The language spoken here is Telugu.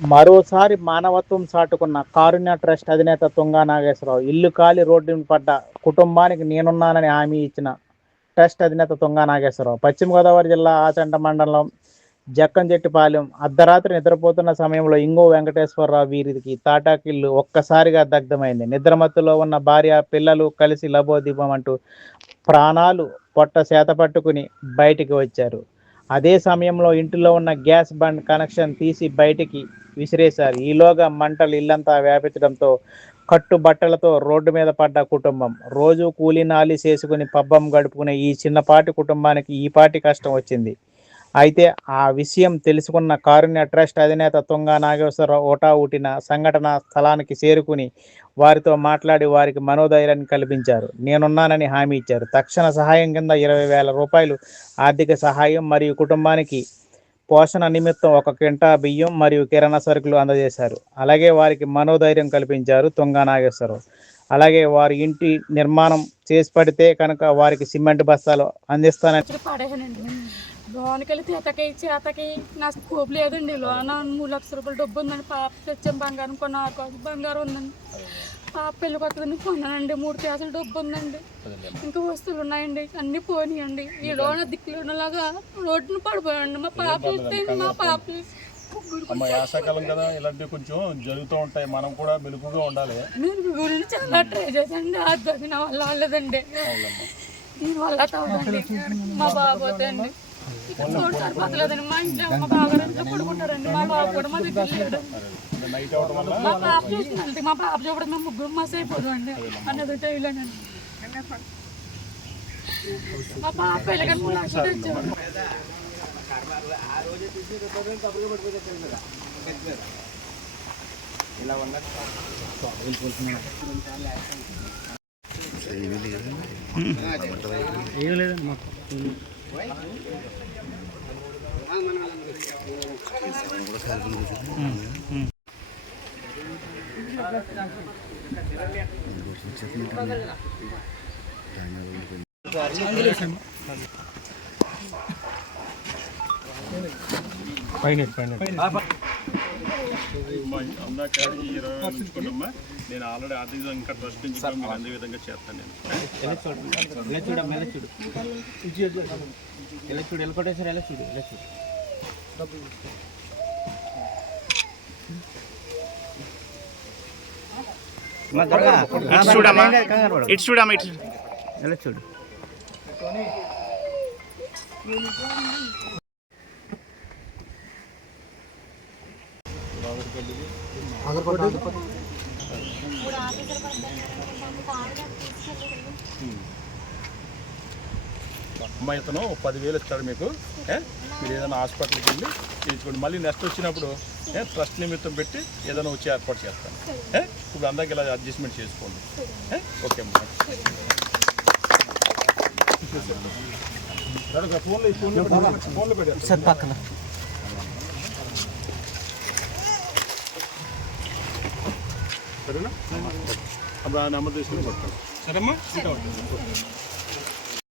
మరోసారి మానవత్వం చాటుకున్న కారుణ్య ట్రస్ట్ అధినేత తుంగా నాగేశ్వరరావు. ఇల్లు కాలి రోడ్డున పడ్డ కుటుంబానికి నేనున్నానని హామీ ఇచ్చిన ట్రస్ట్ అధినేత తుంగా నాగేశ్వరరావు. పశ్చిమ గోదావరి జిల్లా ఆచంట మండలం జక్కంచెట్టిపాలెం అర్ధరాత్రి నిద్రపోతున్న సమయంలో ఇంగో వెంకటేశ్వరరావు వీరికి తాటాకిల్లు ఒక్కసారిగా దగ్ధమైంది. నిద్రమత్తులో ఉన్న భార్య, పిల్లలు కలిసి లబోదిబమంటూ ప్రాణాలు పొట్ట చేత పట్టుకుని బయటికి వచ్చారు. అదే సమయంలో ఇంటిలో ఉన్న గ్యాస్ బండ్ కనెక్షన్ తీసి బయటికి విసిరేశారు. ఈలోగా మంటలు ఇల్లంతా వ్యాపించడంతో కట్టుబట్టలతో రోడ్డు మీద పడ్డ కుటుంబం. రోజు కూలీ నాలి చేసుకుని పబ్బం గడుపుకునే ఈ చిన్నపాటి కుటుంబానికి ఈపాటి కష్టం వచ్చింది. అయితే ఆ విషయం తెలుసుకున్న కారుణ్య ట్రస్ట్ అధినేత తుంగా నాగేశ్వరరావు హుటాహుటిన సంఘటన స్థలానికి చేరుకుని వారితో మాట్లాడి వారికి మనోధైర్యాన్ని కల్పించారు. నేనున్నానని హామీ ఇచ్చారు. తక్షణ సహాయం కింద 20,000 రూపాయలు ఆర్థిక సహాయం మరియు కుటుంబానికి పోషణ నిమిత్తం 1 క్వింటా బియ్యం మరియు కిరాణా సరుకులు అందజేశారు. అలాగే వారికి మనోధైర్యం కల్పించారు తుంగా నాగేశ్వరరావు. అలాగే వారి ఇంటి నిర్మాణం చేసి పడితే కనుక వారికి సిమెంట్ బస్తాలు అందిస్తానని లోనకెళ్ళి చేతకి నా స్కోప్ లేదండి. లోన 3 లక్షల రూపాయలు డబ్బు ఉందండి. పాప తెచ్చాం బంగారం కొన్న 6 కాసు బంగారం ఉందండి. పాప పెళ్ళి కొత్తదని కొన్నానండి. 3 కేసులు డబ్బు ఉందండి. ఇంకా వస్తువులు ఉన్నాయండి. అన్నీ పోనీయండి. ఈ లోన దిక్కులున్నలాగా రోడ్డును పడిపోయండి. మా పాప చూస్తే మా పాప యాసకాలం కదా, ఇలాంటివి కొంచెం జరుగుతూ ఉంటాయి. మనం కూడా మెలుపుగా ఉండాలి. మెలుపు గురించి చాలా ట్రై చేసండి. అది నా వల్ల అవ్వలేదండి. దీనివల్ల తవ్వండి మా బాబు అవుతాయండి. సరిపోతలేదండి. మా ఇంట్లో మా బాగారంతా పడుకుంటారండి. మా బాబు కూడా మా దగ్గర లేడు. మా పాప చూసిందంటే మా పాప చూపడం మేము ముగ్గురు మస్ అయిపోతాం అండి అన్నది టైలేనండి. మా పాప వెళ్ళకండి 3 లక్షలు తెచ్చాము. ఏం లేదండి మాకు నేను ఆల్రెడీ ఆర్థిక ఇంకా ట్రస్ట్ నుంచి మీరు అదే విధంగా చేస్తాను. ఇటు చూడమ్మా, ఇటు ఎలా చూడు. అమ్మాయి ఇతను 10,000 ఇస్తాడు మీకు. మీరు ఏదైనా హాస్పిటల్కి వెళ్ళి చేయించుకోండి. మళ్ళీ నెక్స్ట్ వచ్చినప్పుడు ట్రస్ట్ నిమిత్తం పెట్టి ఏదైనా వచ్చి ఏర్పాటు చేస్తాను. ఇప్పుడు అందరికి ఇలా అడ్జస్ట్మెంట్ చేసుకోండి. ఓకే అమ్మా. ఫోన్లో పెట్టారు పక్కన సరేనా? అప్పుడు ఆ నెంబర్ తీసుకుని కొట్టాను. సరేమ్మా.